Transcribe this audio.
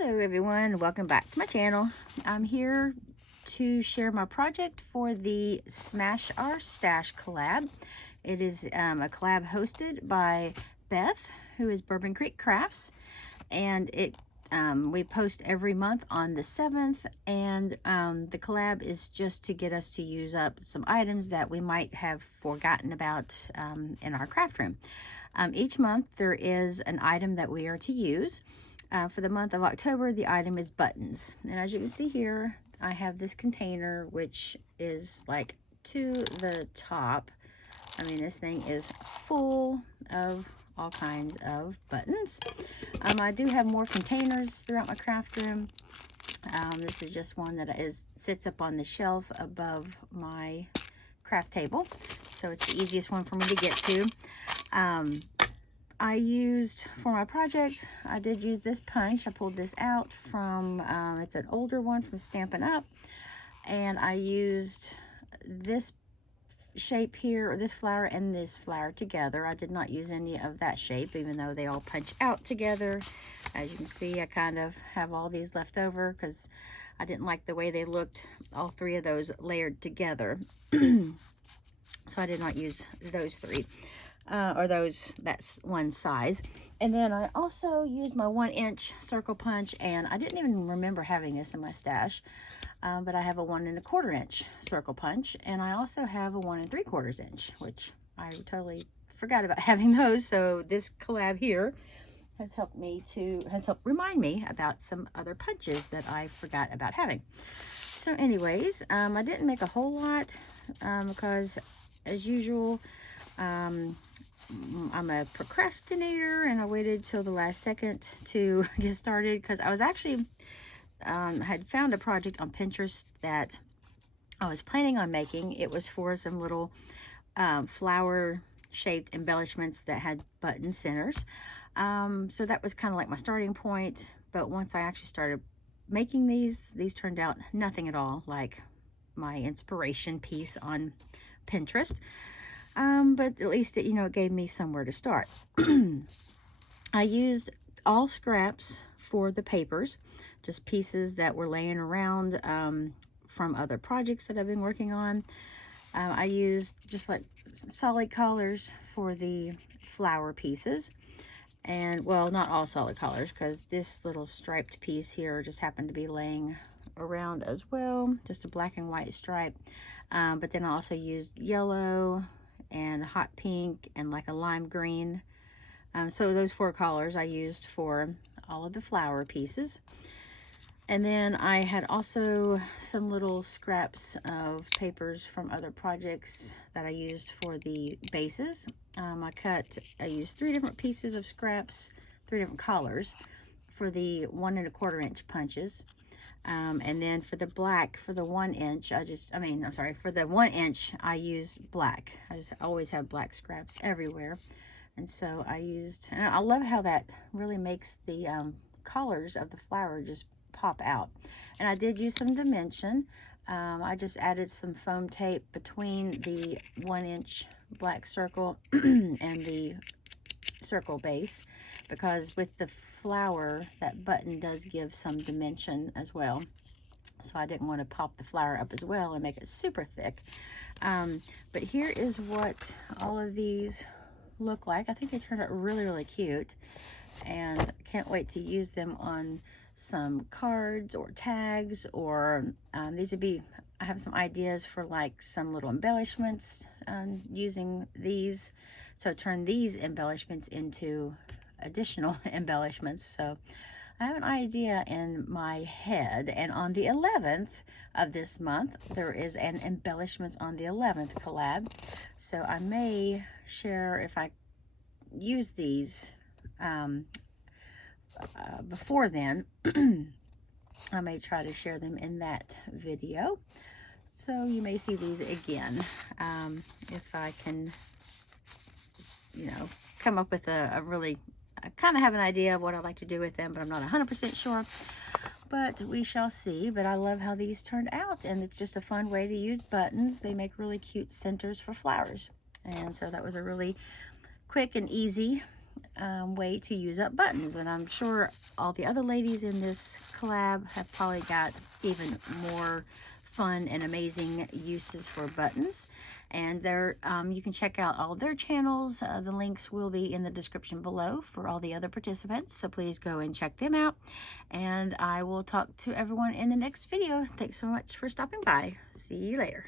Hello everyone, welcome back to my channel. I'm here to share my project for the Smash Our Stash collab. It is a collab hosted by Beth, who is Bourbon Creek Crafts, and we post every month on the 7th, and the collab is just to get us to use up some items that we might have forgotten about in our craft room. Each month there is an item that we are to use. For the month of October, the item is buttons. And as you can see here, I have this container, which is like to the top. I mean, this thing is full of all kinds of buttons. I do have more containers throughout my craft room. This is just one that sits up on the shelf above my craft table. So it's the easiest one for me to get to. I used, for my project, I did use this punch. I pulled this out from, it's an older one from Stampin' Up. And I used this shape here, or this flower and this flower together. I did not use any of that shape, even though they all punch out together. As you can see, I kind of have all these left over because I didn't like the way they looked, all three of those layered together. So I did not use those three. That's one size. And then I also used my 1-inch circle punch, and I didn't even remember having this in my stash, but I have a 1 1/4 inch circle punch, and I also have a 1 3/4 inch, which I totally forgot about having those. So this collab here has helped remind me about some other punches that I forgot about having. So anyways, I didn't make a whole lot because, as usual, I'm a procrastinator, and I waited till the last second to get started because I was actually had found a project on Pinterest that I was planning on making. It was for some little flower shaped embellishments that had button centers. So that was kind of like my starting point. But once I actually started making these turned out nothing at all like my inspiration piece on Pinterest. But at least it gave me somewhere to start. I used all scraps for the papers, just pieces that were laying around from other projects that I've been working on. I used just like solid colors for the flower pieces. And well, not all solid colors, because this little striped piece here just happened to be laying around as well, just a black and white stripe. But then I also used yellow and hot pink and like a lime green. So those 4 colors I used for all of the flower pieces. And then I had also some little scraps of papers from other projects that I used for the bases. I used 3 different pieces of scraps, 3 different colors for the 1 1/4 inch punches. And then for the black, for the 1 inch, for the 1 inch, I used black. I just always have black scraps everywhere. And so and I love how that really makes the colors of the flower just pop out. And I did use some dimension. I just added some foam tape between the 1 inch black circle and the circle base, because with the flower, that button does give some dimension as well. So I didn't want to pop the flower up as well and make it super thick. But here is what all of these look like. I think they turned out really, really cute, and can't wait to use them on some cards or tags, or I have some ideas for like some little embellishments using these. So turn these embellishments into additional embellishments. So I have an idea in my head, and on the 11th of this month, there is an Embellishments on the 11th collab. So I may share, if I use these before then, I may try to share them in that video. So you may see these again if I can, come up with I kind of have an idea of what I'd like to do with them, but I'm not 100% sure. But we shall see. But I love how these turned out, and it's just a fun way to use buttons. They make really cute centers for flowers. And so that was a really quick and easy way to use up buttons. And I'm sure all the other ladies in this collab have probably got even more fun and amazing uses for buttons. And you can check out all their channels. The links will be in the description below for all the other participants, so please go and check them out. And I will talk to everyone in the next video. Thanks so much for stopping by. See you later.